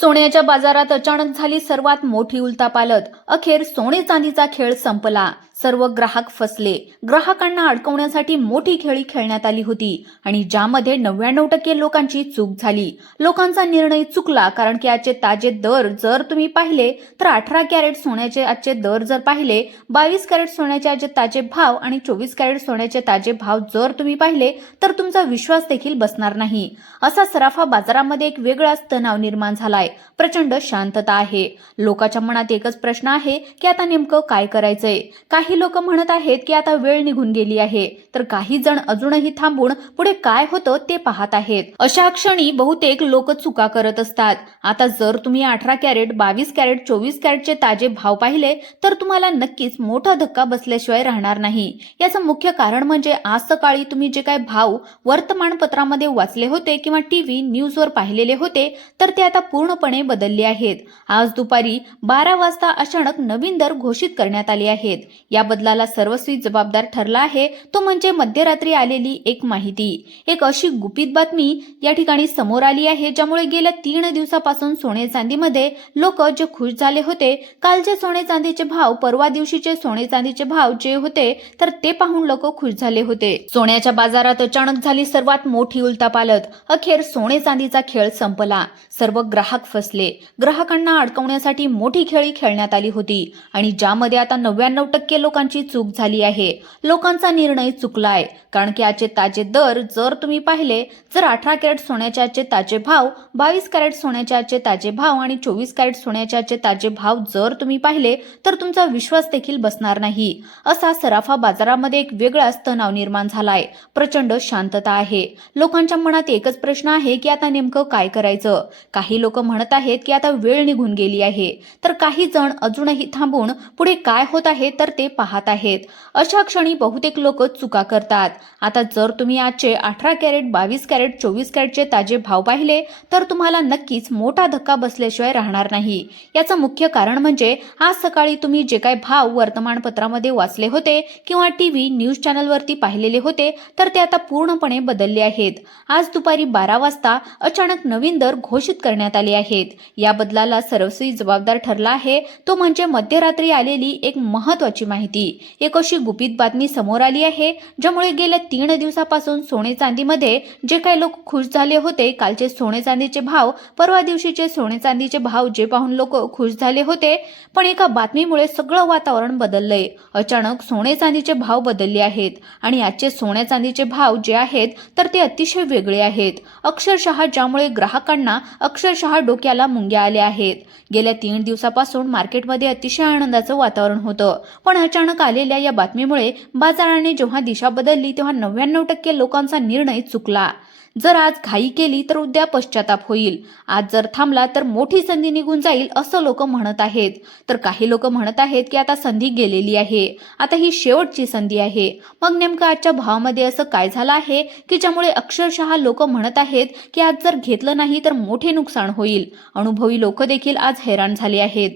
सोन्याच्या बाजारात अचानक झाली सर्वात मोठी उलथापालत अखेर सोने चांदीचा खेळ संपला. सर्व ग्राहक फसले. ग्राहकांना अडकवण्यासाठी मोठी खेळी खेळण्यात आली होती आणि ज्यामध्ये नव्याण्णव टक्के लोकांची चूक झाली. लोकांचा निर्णय चुकला कारण की आजचे ताजे दर जर तुम्ही पाहिले तर अठरा कॅरेट सोन्याचे आजचे दर जर पाहिले बावीस कॅरेट सोन्याचे आजचे ताजे भाव आणि चोवीस कॅरेट सोन्याचे ताजे भाव जर तुम्ही पाहिले तर तुमचा विश्वास देखील बसणार नाही. असा सराफा बाजारामध्ये एक वेगळाच तणाव निर्माण झालाय. प्रचंड शांतता आहे. लोकांच्या मनात एकच प्रश्न आहे की आता नेमकं काय करायचंय? काही लोक म्हणत आहेत की आता वेळ निघून गेली आहे. तर काही जण अजूनही थांबून पुढे काय होतं ते पाहत आहेत. अशा क्षणी बहुतेक लोक चुका करत असतात. आता जर तुम्ही अठरा कॅरेट बावीस कॅरेट चोवीस कॅरेटचे ताजे भाव पाहिले तर तुम्हाला नक्कीच मोठा धक्का बसल्याशिवाय राहणार नाही. याचं मुख्य कारण म्हणजे आज सकाळी तुम्ही जे काय भाव वर्तमानपत्रामध्ये वाचले होते किंवा टीव्ही न्यूजवर पाहिलेले होते तर ते आता पूर्णपणे बदलले आहेत. आज दुपारी बारा वाजता अचानक नवीन दर घोषित करण्यात आले आहेत. या बदलाला सर्वस्वी जबाबदार ठरला आहे तो म्हणजे मध्यरात्री आलेली एक माहिती. एक अशी गुपित बातमी या ठिकाणी समोर आली आहे ज्यामुळे गेल्या तीन दिवसापासून सोने चांदीमध्ये लोक जे खुश झाले होते कालचे सोने चांदीचे भाव परवा दिवशीचे सोने चांदीचे भाव जे होते तर ते पाहून लोक खुश झाले होते. सोन्याच्या बाजारात अचानक झाली सर्वात मोठी उलतापालत. अखेर सोने चांदीचा खेळ संपला. सर्व ग्राहक फसले. ग्राहकांना अडकवण्यासाठी मोठी खेळी खेळण्यात आली होती. आणि ज्यामध्ये आता नव्याण्णव टक्के लोकांची चूक झाली आहे. लोकांचा निर्णय चुकलाय. कारण की आजचे ताजे दर जर तुम्ही पाहिले जर अठरा कॅरेट सोन्याचे आजचे ताजे भाव बावीस कॅरेट सोन्याचे आजचे ताजे भाव आणि चोवीस कॅरेट सोन्याचे आजचे ताजे भाव जर तुम्ही पाहिले तर तुमचा विश्वास देखील बसणार नाही. असा सराफा बाजारामध्ये एक वेगळाच तणाव निर्माण झालाय. प्रचंड शांतता आहे. लोकांच्या मनात एकच प्रश्न आहे की आता नेमकं काय करायचं? काही लोक म्हणत आहेत की आता वेळ निघून गेली आहे. तर काही जण अजूनही थांबून पुढे काय होत आहे तर ते पाहत आहेत. अशा क्षणी बहुतेक लोक चुका करतात. आता जर तुम्ही आजचे अठरा कॅरेट बावीस कॅरेट चोवीस कॅरेटचे ताजे भाव पाहिले तर तुम्हाला नक्कीच मोठा धक्का बसल्याशिवाय राहणार नाही. याचं मुख्य कारण म्हणजे आज सकाळी तुम्ही जे काय भाव वर्तमानपत्रामध्ये वाचले होते किंवा टीव्ही न्यूज चॅनलवरती पाहिलेले होते तर ते आता पूर्णपणे बदलले आहेत. आज दुपारी बारा वाजता अचानक नवीन दर घोषित करण्यात आले आहेत. या बदलाला सर्वस्वी जबाबदार ठरला आहे. तो म्हणजे मध्यरात्री आलेली एक महत्वाची माहिती. एक अशी गुपित बातमी समोर आली आहे ज्यामुळे गेल्या तीन दिवसापासून सोने चांदीमध्ये जे काही लोक खुश झाले होते कालचे सोने चांदीचे भाव परवा दिवशीचे सोने चांदीचे भाव जे पाहून लोक खुश झाले होते पण एका बातमीमुळे सगळं वातावरण बदललंय. अचानक सोने चांदीचे भाव बदलले आहेत आणि आजचे सोन्या चांदीचे भाव जे आहेत तर ते अतिशय वेगळे आहेत. अक्षरशः ज्यामुळे ग्राहकांना अक्षरशः डोक्याला मुंग्या आल्या आहेत. गेल्या तीन दिवसापासून मार्केटमध्ये अतिशय आनंदाचं वातावरण होतं पण अचानक आलेल्या या बातमीमुळे बाजाराने जेव्हा दिशा बदलली तेव्हा नव्याण्णव टक्के लोकांचा निर्णय चुकला. जर आज घाई केली तर उद्या पश्चाताप होईल. आज जर थांबला तर मोठी संधी निघून जाईल असं लोक म्हणत आहेत. तर काही लोक म्हणत आहेत की आता संधी गेलेली आहे. आता ही शेवटची संधी आहे. मग नेमकं आजच्या भावामध्ये असं काय झालं आहे की ज्यामुळे अक्षरशः लोक म्हणत आहेत की आज जर घेतलं नाही तर मोठे नुकसान होईल. अनुभवी लोक देखील आज हैराण झाले आहेत.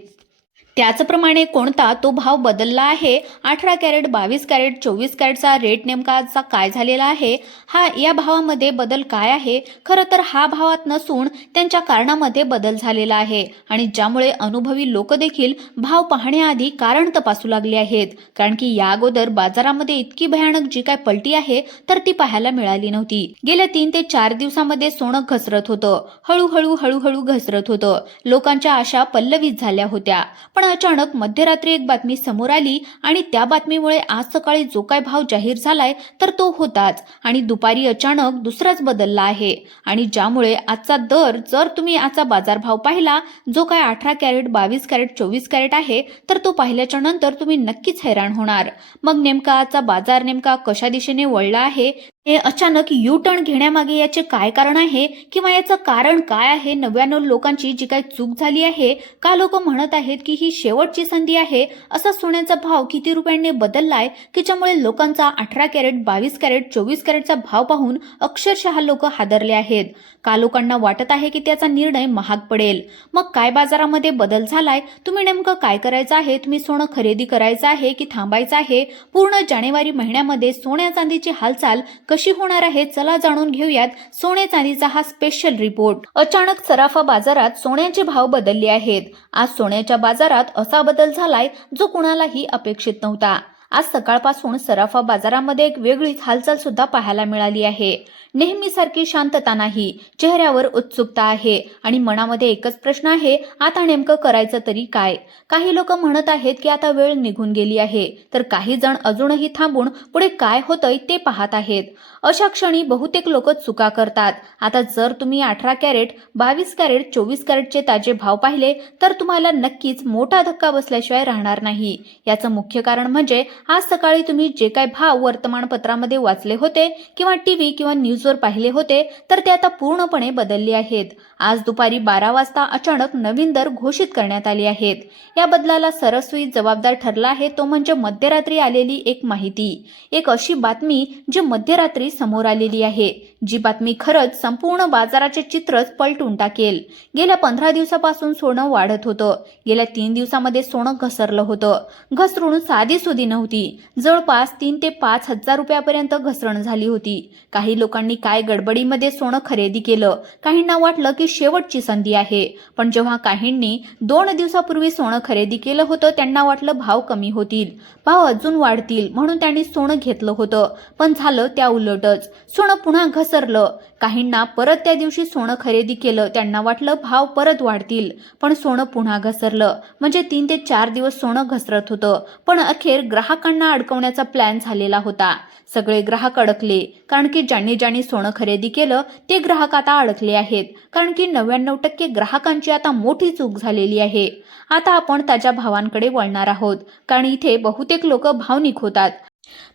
त्याचप्रमाणे कोणता तो भाव बदलला आहे? अठरा कॅरेट बावीस कॅरेट चोवीस कॅरेटचा रेट नेमका काय झालेला आहे? हा या भावामध्ये बदल काय आहे? खरं तर हा भावात नसून त्यांच्या कारणामध्ये बदल झालेला आहे. आणि ज्यामुळे अनुभवी लोक देखील भाव पाहण्याआधी कारण तपासू लागले आहेत. कारण की या अगोदर बाजारामध्ये इतकी भयानक जी काय पलटी आहे तर ती पाहायला मिळाली नव्हती. गेल्या तीन ते चार दिवसामध्ये सोनं घसरत होतं. हळूहळू हळूहळू घसरत होतं. लोकांच्या आशा पल्लवीत झाल्या होत्या. पण अचानक मध्यरात्री एक बातमी समोर आली आणि त्या बातमीमुळे आज सकाळी जो काय भाव जाहीर झालाय तर तो होताच आणि दुपारी अचानक दुसराच बदलला आहे. आणि ज्यामुळे आजचा दर जर तुम्ही आजचा बाजारभाव पाहिला जो काय अठरा कॅरेट बावीस कॅरेट चोवीस कॅरेट आहे तर तो पाहिल्याच्या नंतर तुम्ही नक्कीच हैराण होणार. मग नेमका आजचा बाजार नेमका कशा दिशेने वळला आहे हे अचानक यू टर्न घेण्यामागे याचे काय कारण आहे? किंवा याचं कारण काय आहे? नव्याण्णव लोकांची जी काही चूक झाली आहे का लोक म्हणत आहेत की ही शेवटची संधी आहे? असा सोन्याचा भाव किती रुपयांनी बदललाय? की ज्यामुळे लोकांचा अठरा कॅरेट बावीस कॅरेट चोवीस कॅरेटचा भाव पाहून अक्षरशः लोक हादरले आहेत. का लोकांना वाटत आहे की त्याचा निर्णय महाग पडेल? मग काय बाजारामध्ये बदल झालाय? तुम्ही नेमकं काय करायचं आहे? तुम्ही सोनं खरेदी करायचं आहे की थांबायचं आहे? पूर्ण जानेवारी महिन्यामध्ये सोन्या चांदीची हालचाल कशी होणार आहे चला जाणून घेऊयात सोने चांदीचा हा स्पेशल रिपोर्ट अचानक सराफा बाजारात सोन्याचे भाव बदलले आहेत. आज सोन्याच्या बाजारात असा बदल झालाय जो कुणालाही अपेक्षित नव्हता. आज सकाळपासून सराफा बाजारामध्ये एक वेगळीच हालचाल सुद्धा पाहायला मिळाली आहे. नेहमीसारखी शांतता नाही चेहऱ्यावर उत्सुकता आहे आणि मनामध्ये एकच प्रश्न आहे आता नेमकं करायचं तरी काय? काही लोक म्हणत आहेत की आता वेळ निघून गेली आहे तर काही जण अजूनही थांबून पुढे काय होतंय ते पाहत आहेत. अशा क्षणी बहुतेक लोक चुका करतात. आता जर तुम्ही अठरा कॅरेट बावीस कॅरेट चोवीस कॅरेटचे ताजे भाव पाहिले तर तुम्हाला नक्कीच मोठा धक्का बसल्याशिवाय राहणार नाही. याचं मुख्य कारण म्हणजे आज सकाळी तुम्ही जे काय भाव वर्तमानपत्रामध्ये वाचले होते किंवा टी व्ही किंवा न्यूजवर पाहिले होते तर ते आता पूर्णपणे बदलले आहेत. आज दुपारी बारा वाजता अचानक नवीन दर घोषित करण्यात आले आहेत. या बदलाला सरस्वी जबाबदार ठरला आहे तो म्हणजे मध्यरात्री आलेली एक माहिती. एक अशी बातमी जी मध्यरात्री समोर आलेली आहे. जी बातमी खरंच संपूर्ण बाजाराचे चित्रच पलटून टाकेल. गेल्या पंधरा दिवसापासून सोनं वाढत होतं. गेल्या तीन दिवसामध्ये सोनं घसरलं होतं. घसरून साधी सुधी नव्हती. जवळपास तीन ते पाच हजार रुपयापर्यंत घसरण झाली होती. काही लोकांनी काय गडबडीमध्ये सोनं खरेदी केलं काहींना वाटलं की शेवटची संधी आहे. पण जेव्हा काहींनी दोन दिवसापूर्वी सोनं खरेदी केलं होतं त्यांना वाटलं भाव कमी होतील. भाव अजून वाढतील म्हणून त्यांनी सोनं घेतलं होतं. पण झालं त्या उलटच. सोनं पुन्हा घस घसरलं काहींना परत त्या दिवशी सोनं खरेदी केलं त्यांना वाटलं भाव परत वाढतील. पण सोनं पुन्हा घसरलं. म्हणजे तीन ते चार दिवस सोनं घसरत होतं. पण अखेर ग्राहकांना अडकवण्याचा प्लॅन झालेला होता. सगळे ग्राहक अडकले. कारण की ज्यांनी ज्यांनी सोनं खरेदी केलं ते ग्राहक आता अडकले आहेत. कारण की नव्याण्णव टक्के ग्राहकांची आता मोठी चूक झालेली आहे. आता आपण त्याच्या भावांकडे वळणार आहोत. कारण इथे बहुतेक लोक भावनिक होतात.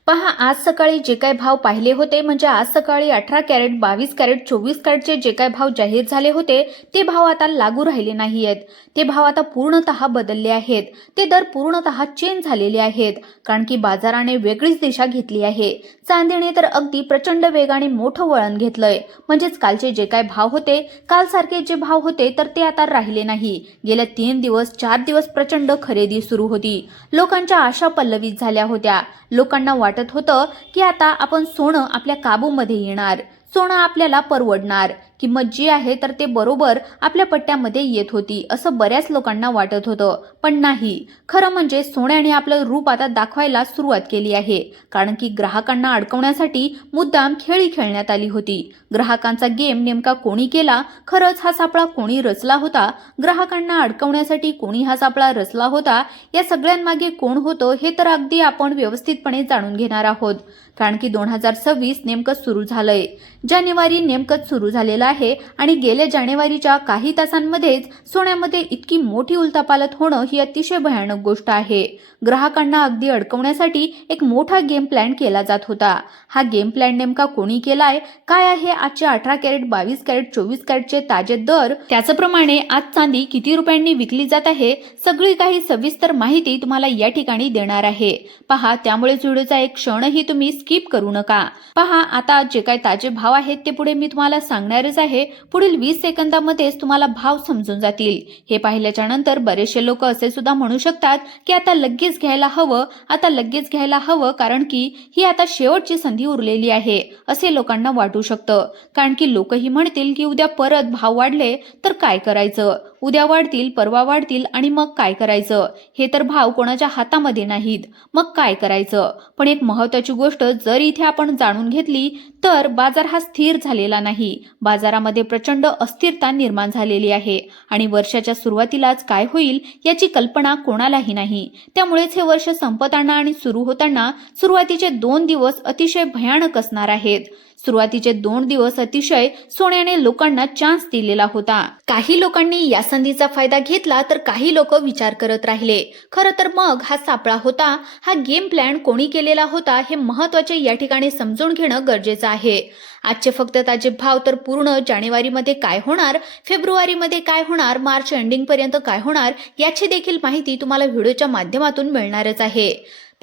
पहा आज सकाळी जे काय भाव पाहिले होते म्हणजे आज सकाळी अठरा कॅरेट बावीस कॅरेट चोवीस कॅरेटचे जे काय भाव जाहीर झाले होते ते भाव आता लागू राहिले नाही आहेत ते भाव आता पूर्णतः बदलले आहेत. ते दर पूर्णतः चेंज झालेले आहेत कारण की बाजाराने वेगळीच दिशा घेतली आहे. चांदीने तर अगदी प्रचंड वेगाने मोठं वळण घेतलंय. म्हणजेच कालचे जे काय भाव होते काल सारखे जे भाव होते तर ते आता राहिले नाही. गेल्या तीन दिवस चार दिवस प्रचंड खरेदी सुरू होती. लोकांच्या आशा पल्लवित झाल्या होत्या. लोकांना वाटत होतं की आता आपण सोनं आपल्या काबूमध्ये येणार. सोनं आपल्याला परवडणार. किंमत जी आहे तर ते बरोबर आपल्या पट्ट्यामध्ये येत होती असं बऱ्याच लोकांना वाटत होतं. पण नाही. खरं म्हणजे सोन्याने आपलं रूप आता दाखवायला सुरुवात केली आहे. कारण की ग्राहकांना अडकवण्यासाठी मुद्दाम खेळी खेळण्यात आली होती. ग्राहकांचा गेम नेमका कोणी केला? खरंच हा सापळा कोणी रचला होता? ग्राहकांना अडकवण्यासाठी कोणी हा सापळा रचला होता? या सगळ्यांमागे कोण होतं हे तर अगदी आपण व्यवस्थितपणे जाणून घेणार आहोत. कारण की दोन हजार सव्वीस नेमकं सुरू झालंय. जानेवारी नेमकंच सुरू झालेलं आहे आणि गेल्या जानेवारीच्या काही तासांमध्येच सोन्यामध्ये इतकी मोठी उलथापालत होणं ही अतिशय भयानक गोष्ट आहे. ग्राहकांना अगदी अडकवण्यासाठी एक मोठा गेम प्लॅन केला जात होता. हा गेम प्लॅन नेमका कोणी केलाय? काय आहे आजचे अठरा कॅरेट बावीस कॅरेट चोवीस कॅरेटचे ताजे दर? त्याचप्रमाणे आज चांदी किती रुपयांनी विकली जात आहे? सगळी काही सविस्तर माहिती तुम्हाला या ठिकाणी देणार आहे. पहा त्यामुळे व्हिडिओचा एक क्षणही तुम्ही स्किप करू नका. पहा आता जे काय ताजे भाव आहेत ते पुढे मी तुम्हाला सांगणारच आहे पुढील वीस सेकंदामध्येच तुम्हाला भाव समजून जातील. हे पाहिल्याच्या नंतर बरेचसे लोक असे सुद्धा म्हणू शकतात की आता लगेच घ्यायला हवं आता लगेच घ्यायला हवं कारण की ही आता शेवटची संधी उरलेली आहे असे लोकांना वाटू शकतं. कारण की लोकही म्हणतील की उद्या परत भाव वाढले तर काय करायचं? उद्या वाढतील परवा वाढतील आणि मग काय करायचं? हे तर भाव कोणाच्या हातामध्ये नाहीत. मग काय करायचं? पण एक महत्वाची गोष्ट जर इथे आपण जाणून घेतली तर बाजार हा स्थिर झालेला नाही. बाजारामध्ये प्रचंड अस्थिरता निर्माण झालेली आहे. आणि वर्षाच्या सुरुवातीलाच काय होईल याची कल्पना कोणालाही नाही. त्यामुळेच हे वर्ष संपताना आणि सुरू होताना सुरुवातीचे दोन दिवस अतिशय भयानक असणार आहेत. सुरुवातीचे दोन दिवस अतिशय सोन्याने लोकांना चान्स दिलेला होता. काही लोकांनी या संधीचा फायदा घेतला तर काही लोक विचार करत राहिले. खरं तर मग हा सापळा होता हा गेम प्लॅन कोणी केलेला होता हे महत्त्वाचे या ठिकाणी समजून घेणं गरजेचं आहे. आजचे फक्त ताजे भाव तर पूर्ण जानेवारीमध्ये काय होणार फेब्रुवारीमध्ये काय होणार मार्च एंडिंग पर्यंत काय होणार याची देखील माहिती तुम्हाला व्हिडिओच्या माध्यमातून मिळणारच आहे.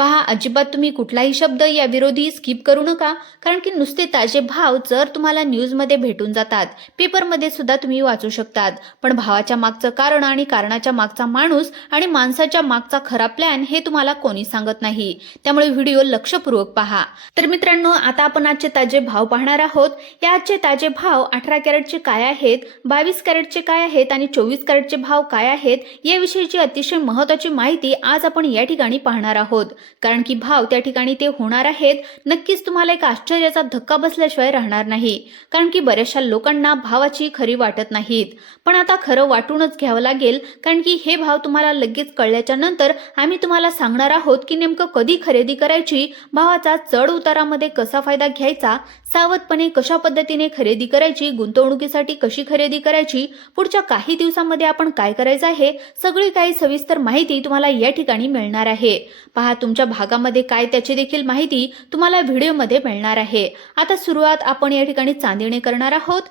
पहा अजिबात तुम्ही कुठलाही शब्द या विरोधी स्किप करू नका कारण की नुसते ताजे भाव जर तुम्हाला न्यूजमध्ये भेटून जातात. पेपरमध्ये सुद्धा तुम्ही वाचू शकतात. पण भावाच्या मागचं कारण आणि कारणाच्या मागचा माणूस आणि माणसाच्या मागचा खरा प्लॅन हे तुम्हाला कोणी सांगत नाही. त्यामुळे व्हिडिओ लक्षपूर्वक पहा. तर मित्रांनो आता आपण आजचे ताजे भाव पाहणार आहोत. या आजचे ताजे भाव अठरा कॅरेटचे काय आहेत बावीस कॅरेटचे काय आहेत आणि चोवीस कॅरेटचे भाव काय आहेत याविषयीची अतिशय महत्वाची माहिती आज आपण या ठिकाणी पाहणार आहोत. कारण की भाव त्या ठिकाणी ते होणार आहेत. नक्कीच तुम्हाला एक आश्चर्याचा धक्का बसल्याशिवाय राहणार नाही. कारण की बऱ्याचशा लोकांना भावाची खरी वाटत नाहीत. पण आता खरं वाटूनच घ्यावं लागेल. कारण की हे भाव तुम्हाला लगेच कळल्याच्या नंतर आम्ही तुम्हाला सांगणार आहोत की नेमकं कधी खरेदी करायची भावाचा चढ उतारामध्ये कसा फायदा घ्यायचा सावधपणे कशा पद्धतीने खरेदी करायची गुंतवणुकीसाठी कशी खरेदी करायची पुढच्या काही दिवसांमध्ये आपण काय करायचं आहे सगळी काही सविस्तर माहिती तुम्हाला या ठिकाणी मिळणार आहे. पहा तुमच्या भागामध्ये काय त्याची देखील माहिती तुम्हाला व्हिडिओमध्ये मिळणार आहे. आता सुरुवात आपण या ठिकाणी चांदीने करणार आहोत.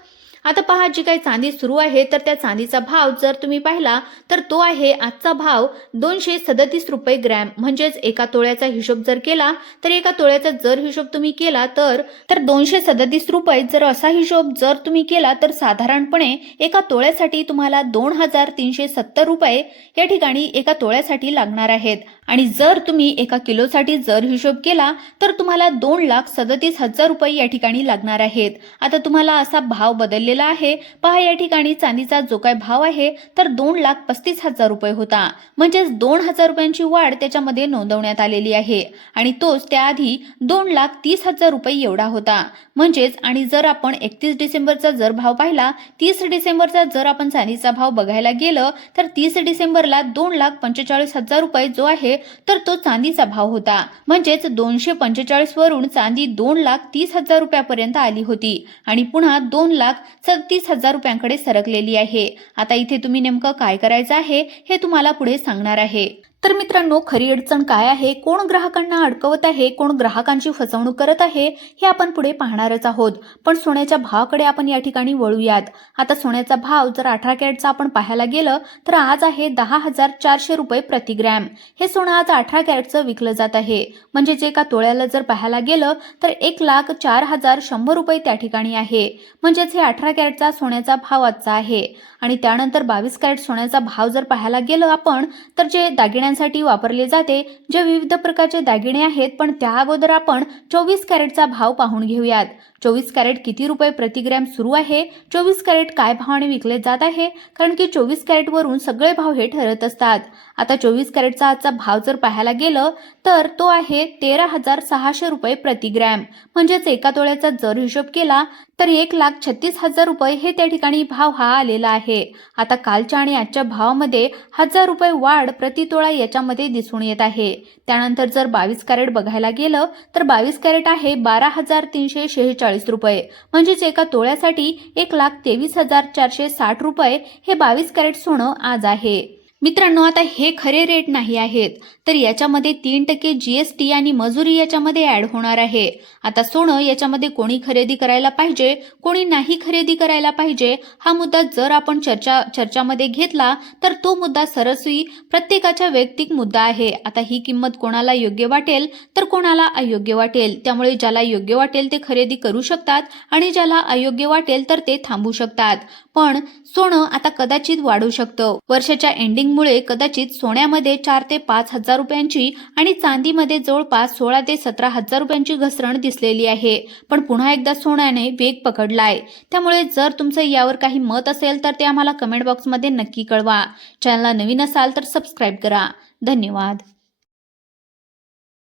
आता पहा जी काही चांदी सुरू आहे तर त्या चांदीचा भाव जर तुम्ही पाहिला तर तो आहे आजचा भाव दोनशे सदतीस रुपये ग्रॅम. म्हणजेच एका तोळ्याचा हिशोब जर केला तर एका तोळ्याचा जर हिशोब तुम्ही केला तर तर दोनशे सदतीस रुपये जर असा हिशोब जर तुम्ही केला तर साधारणपणे एका तोळ्यासाठी तुम्हाला दोन हजार तीनशे सत्तर रुपये या ठिकाणी एका तोळ्यासाठी लागणार आहेत. आणि जर तुम्ही एका किलोसाठी जर हिशोब केला तर तुम्हाला दोन लाख सदतीस हजार रुपये या ठिकाणी लागणार आहेत. आता तुम्हाला असा भाव बदललेला आहे. पहा या ठिकाणी चांदीचा जो काय भाव आहे तर दोन लाख पस्तीस हजार रुपये होता. म्हणजेच दोन हजार रुपयांची वाढ त्याच्यामध्ये नोंदवण्यात आलेली आहे. आणि तोच त्याआधी दोन लाख तीस हजार रुपये एवढा होता. म्हणजेच आणि जर आपण एकतीस डिसेंबरचा जर भाव पाहिला तीस डिसेंबरचा जर आपण चांदीचा भाव बघायला गेलं तर तीस डिसेंबरला दोन लाख पंचेचाळीस हजार रुपये जो आहे तर तो चांदीचा भाव होता. म्हणजेच दोनशे पंचेचाळीस वरून चांदी दोन लाख तीस हजार रुपयापर्यंत आली होती. आणि पुन्हा दोन लाख सत्तीस हजार रुपयांकडे सरकलेली आहे. आता इथे तुम्ही नेमकं काय करायचं आहे हे तुम्हाला पुढे सांगणार आहे. तर मित्रांनो खरी अडचण काय आहे? कोण ग्राहकांना अडकवत आहे? कोण ग्राहकांची फसवणूक करत आहे? हे आपण पुढे पाहणारच आहोत. पण सोन्याच्या भावाकडे आपण या ठिकाणी वळूयात. आता सोन्याचा भाव जर अठरा कॅरेटचा आपण पाहायला गेलं तर आज आहे दहा हजार चारशे रुपये प्रति ग्रॅम. हे सोनं आज अठरा कॅरेटचं विकलं जात आहे. म्हणजे जे एका तोळ्याला जर पाहायला गेलं तर एक लाख चार हजार शंभर रुपये त्या ठिकाणी आहे. म्हणजेच हे अठरा कॅरेटचा सोन्याचा भाव आजचा आहे. आणि त्यानंतर बावीस कॅरेट सोन्याचा भाव जर पाहायला गेलं आपण तर जे दागिन्यांसाठी वापरले जाते जे विविध प्रकारचे दागिने आहेत पण त्या अगोदर आपण चोवीस कॅरेटचा भाव पाहून घेऊयात. चोवीस कॅरेट किती रुपये प्रतिग्रॅम सुरू आहे? चोवीस कॅरेट काय भावाने विकले जात आहे? कारण की चोवीस कॅरेटवरून सगळे भाव हे ठरत असतात. आता चोवीस कॅरेटचा आजचा भाव जर पाहायला गेलं तर तो आहे तेरा हजार सहाशे रुपये प्रतिग्रॅम म्हणजेच एका तोळ्याचा जर हिशोब केला तर एक लाख छत्तीस हजार रुपये हे त्या ठिकाणी भाव हा आलेला आहे. आता कालच्या आणि आजच्या भावामध्ये हजार रुपये वाढ प्रति तोळा याच्यामध्ये दिसून येत आहे. त्यानंतर जर बावीस कॅरेट बघायला गेलं तर बावीस कॅरेट आहे बारा हजार तीनशे शेहेचाळीस रुपये. म्हणजेच एका तोळ्यासाठी एक लाख तेवीस हजार चारशे साठ रुपये हे बावीस कॅरेट सोनं आज आहे. मित्रांनो आता हे खरे रेट नाही आहेत तर याच्यामध्ये तीन टक्के जीएसटी आणि मजुरी याच्यामध्ये ऍड होणार आहे. आता सोनं याच्यामध्ये कोणी खरेदी करायला पाहिजे कोणी नाही खरेदी करायला पाहिजे हा मुद्दा जर आपण चर्चा चर्चामध्ये घेतला तर तो मुद्दा सरस्वी प्रत्येकाच्या वैयक्तिक मुद्दा आहे. आता ही किंमत कोणाला योग्य वाटेल तर कोणाला अयोग्य वाटेल. त्यामुळे ज्याला योग्य वाटेल ते खरेदी करू शकतात आणि ज्याला अयोग्य वाटेल तर ते थांबू शकतात. पण सोनं आता कदाचित वाढू शकतं. वर्षाच्या एंडिंग एंडिंगमुळे कदाचित सोन्यामध्ये चार ते पाच हजार रुपयांची आणि चांदीमध्ये जवळपास सोळा ते सतरा हजार रुपयांची घसरण दिसलेली आहे. पण पुन्हा एकदा सोन्याने वेग पकडलाय. त्यामुळे जर तुमचं यावर काही मत असेल तर ते आम्हाला कमेंट बॉक्समध्ये नक्की कळवा. चॅनलला नवीन असाल तर सबस्क्राईब करा. धन्यवाद.